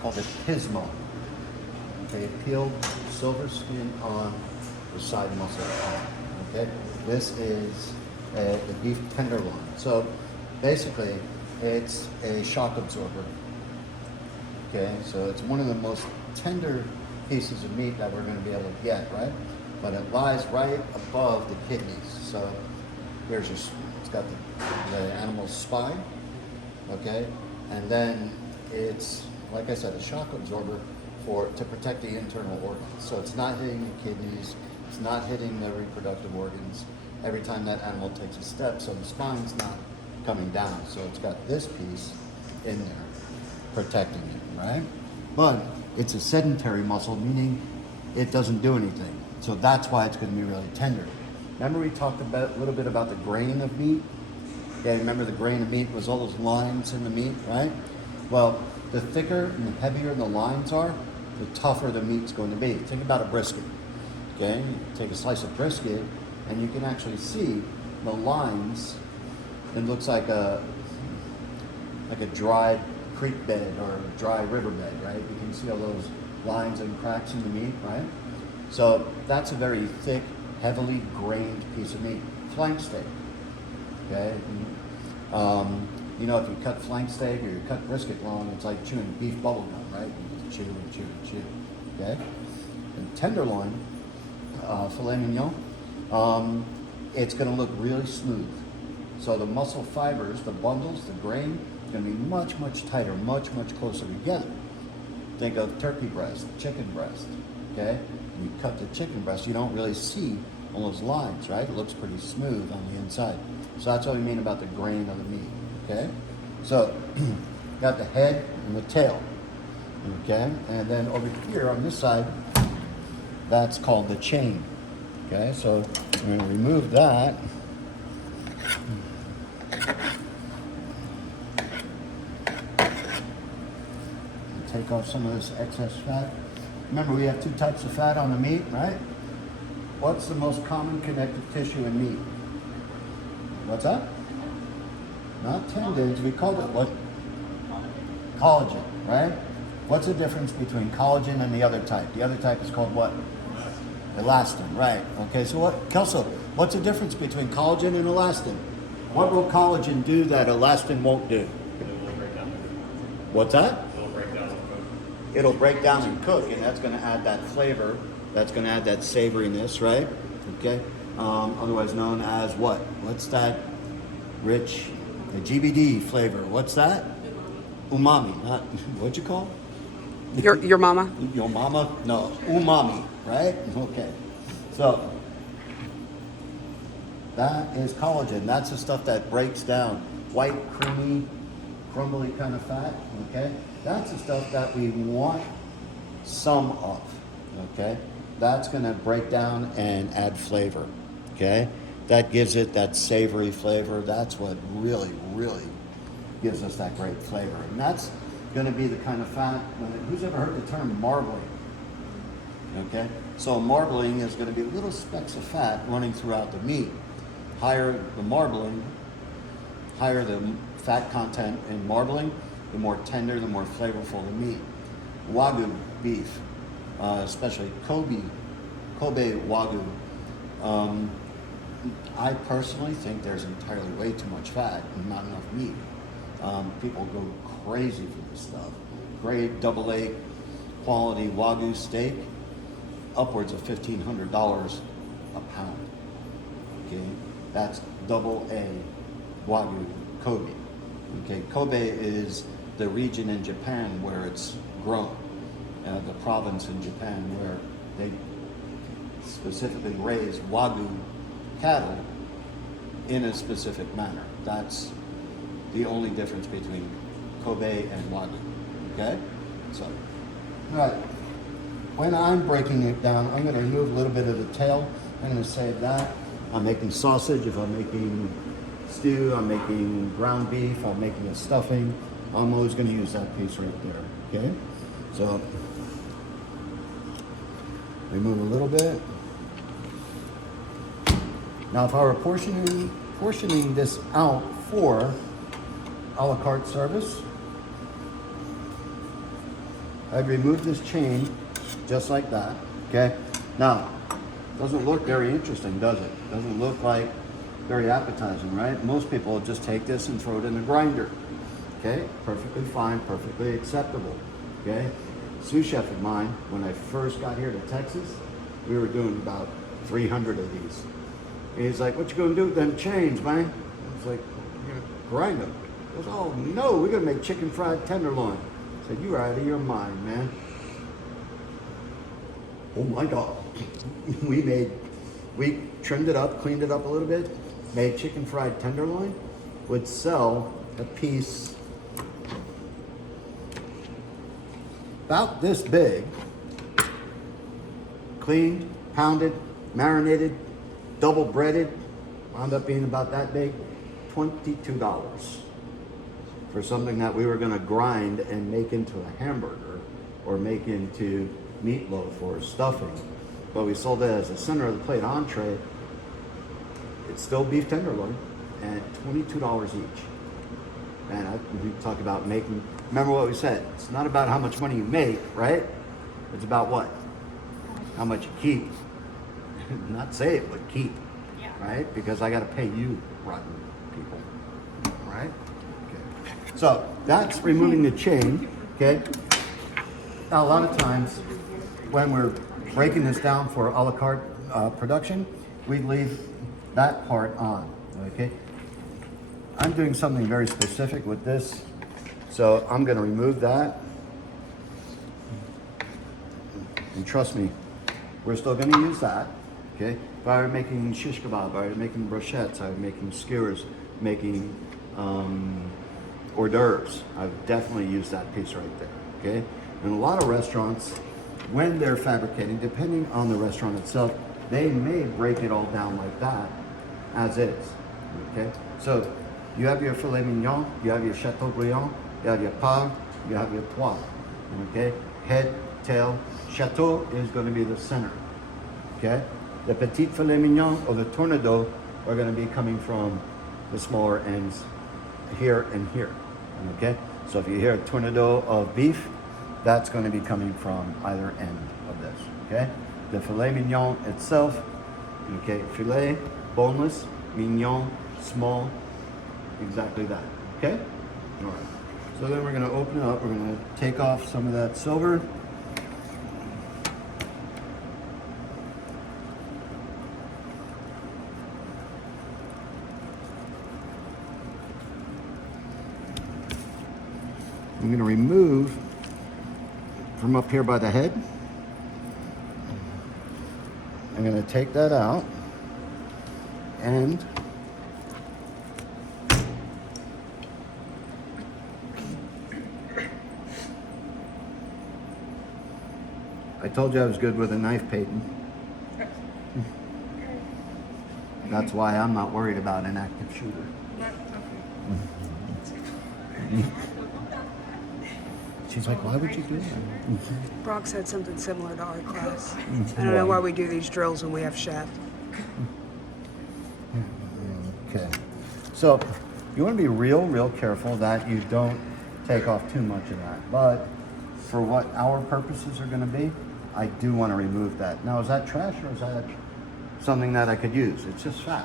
called a pismo. Okay, peeled silver skin on the side muscle. Okay, this is a beef tenderloin. So basically, it's a shock absorber. Okay, so it's one of the most tender pieces of meat that we're going to be able to get, right? But it lies right above the kidneys. So here's your, it's got the animal's spine, okay? And then it's, like I said, a shock absorber to protect the internal organs. So it's not hitting the kidneys, it's not hitting the reproductive organs every time that animal takes a step, so the spine's not coming down. So it's got this piece in there protecting it, right? But it's a sedentary muscle, meaning it doesn't do anything. So that's why it's going to be really tender. Remember we talked about a little bit about the grain of meat? Yeah, remember the grain of meat was all those lines in the meat, right? Well, the thicker and the heavier the lines are, the tougher the meat's going to be. Think about a brisket, okay? You take a slice of brisket and you can actually see the lines. It looks like a dry creek bed or dry riverbed, right? You can see all those lines and cracks in the meat, right? So that's a very thick, heavily grained piece of meat. Flank steak, okay? You know, if you cut flank steak or you cut brisket long, it's like chewing beef bubble gum, right? You chew and chew and chew, okay? And tenderloin, filet mignon, it's gonna look really smooth. So the muscle fibers, the bundles, the grain, is gonna be much, much tighter, much, much closer together. Think of turkey breast, chicken breast, okay? When you cut the chicken breast, you don't really see all those lines, right? It looks pretty smooth on the inside. So that's what we mean about the grain of the meat, okay? So, got the head and the tail, okay? And then over here on this side, that's called the chain, okay? So I'm gonna remove that. Take off some of this excess fat. Remember, we have two types of fat on the meat, right? What's the most common connective tissue in meat? What's that? Not tendons, we call it what? Collagen, right? What's the difference between collagen and the other type? The other type is called what? Elastin, right. Okay, so what, Kelso, what's the difference between collagen and elastin? What will collagen do that elastin won't do? What's that? It'll break down and cook, and that's going to add that flavor. That's going to add that savoriness, right? Okay. Otherwise known as what? What's that rich, the GBD flavor? What's that? Umami. Not what'd you call it? Your mama? Your mama? No, umami, right? Okay. So that is collagen. That's the stuff that breaks down. White, creamy, crumbly kind of fat, okay? That's the stuff that we want some of, okay? That's gonna break down and add flavor, okay? That gives it that savory flavor. That's what really, really gives us that great flavor. And that's gonna be the kind of fat, who's ever heard the term marbling? Okay, so marbling is gonna be little specks of fat running throughout the meat. Higher the marbling, higher the fat content in marbling, the more tender, the more flavorful the meat. Wagyu beef, especially Kobe Wagyu, I personally think there's entirely way too much fat and not enough meat. People go crazy for this stuff. Grade AA quality Wagyu steak, upwards of $1,500 a pound. Okay, that's AA Wagyu Kobe. Okay, Kobe is the region in Japan where it's grown, the province in Japan where they specifically raise Wagyu cattle in a specific manner. That's the only difference between Kobe and Wagyu, okay? So, all right, when I'm breaking it down, I'm gonna remove a little bit of the tail. I'm gonna save that. I'm making sausage, if I'm making stew, I'm making ground beef, I'm making a stuffing, I'm always gonna use that piece right there, okay? So, remove a little bit. Now, if I were portioning this out for a la carte service, I'd remove this chain just like that, okay? Now, doesn't look very interesting, does it? Doesn't look like very appetizing, right? Most people will just take this and throw it in a grinder, okay? Perfectly fine, perfectly acceptable, okay? Sous chef of mine, when I first got here to Texas, we were doing about 300 of these. And he's like, what you gonna do with them chains, man? I was like, you're gonna grind them. He goes, oh no, we're gonna make chicken fried tenderloin. I said, you're out of your mind, man. Oh my God. we trimmed it up, cleaned it up a little bit, made chicken fried tenderloin, would sell a piece about this big, cleaned, pounded, marinated, double breaded, wound up being about that big, $22 for something that we were gonna grind and make into a hamburger or make into meatloaf or stuffing. But we sold it as a center of the plate entree. It's still beef tenderloin and $22 each. And we talk about making, remember what we said, it's not about how much money you make, right? It's about what? How much you keep. Not save, but keep, right? Because I gotta pay you, rotten people, right? Okay. So that's removing the chain, okay? Now a lot of times when we're breaking this down for a la carte production, we leave that part on, okay? I'm doing something very specific with this, so I'm gonna remove that. And trust me, we're still gonna use that, okay? If I were making shish kebab, if I were making brochettes, I were making skewers, making hors d'oeuvres, I would definitely use that piece right there, okay? In a lot of restaurants, when they're fabricating, depending on the restaurant itself, they may break it all down like that, as is, okay? So you have your filet mignon, you have your chateaubriand, you have your pave, you have your poire, okay? Head, tail, chateau is going to be the center, okay? The petit filet mignon or the tournedos are going to be coming from the smaller ends here and here, okay? So if you hear a tournedos of beef, that's going to be coming from either end of this, okay? The filet mignon itself, okay, filet, boneless, mignon, small, exactly that, okay? All right, so then we're gonna open it up, we're gonna take off some of that silver. I'm gonna remove from up here by the head. I'm gonna take that out and I told you I was good with a knife, Peyton. That's why I'm not worried about an active shooter. She's like, why would you do that? Brock said something similar to our class. I don't know why we do these drills when we have chef. Okay. So you want to be real careful that you don't take off too much of that. But for what our purposes are going to be, I do want to remove that. Now, is that trash or is that something that I could use? It's just fat.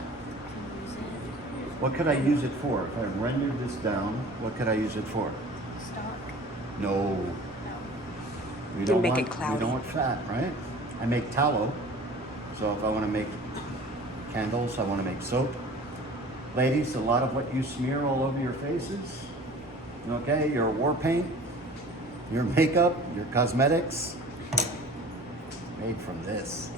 What could I use it for? If I rendered this down, what could I use it for? Stock. No. We Didn't make want, it cloudy. We don't want fat, right? I make tallow. So if I want to make candles, I want to make soap. Ladies, a lot of what you smear all over your faces, okay, your war paint, your makeup, your cosmetics, made from this.